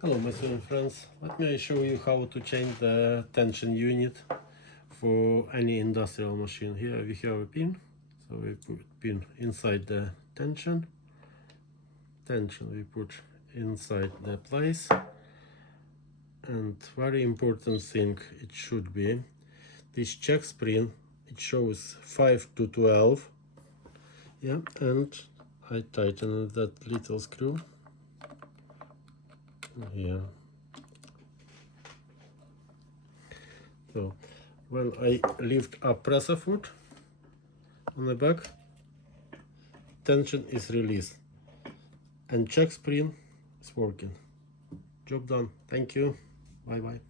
Hello my student friends, let me show you how to change the tension unit for any industrial machine. Here we have a pin, so we put pin inside the tension we put inside the place, and very important thing it should be this check spring. It shows 5 to 12, yeah, and I tighten that little screw here. So when I lift up presser foot on the back, tension is released and check spring is working. Job done. Thank you. Bye bye.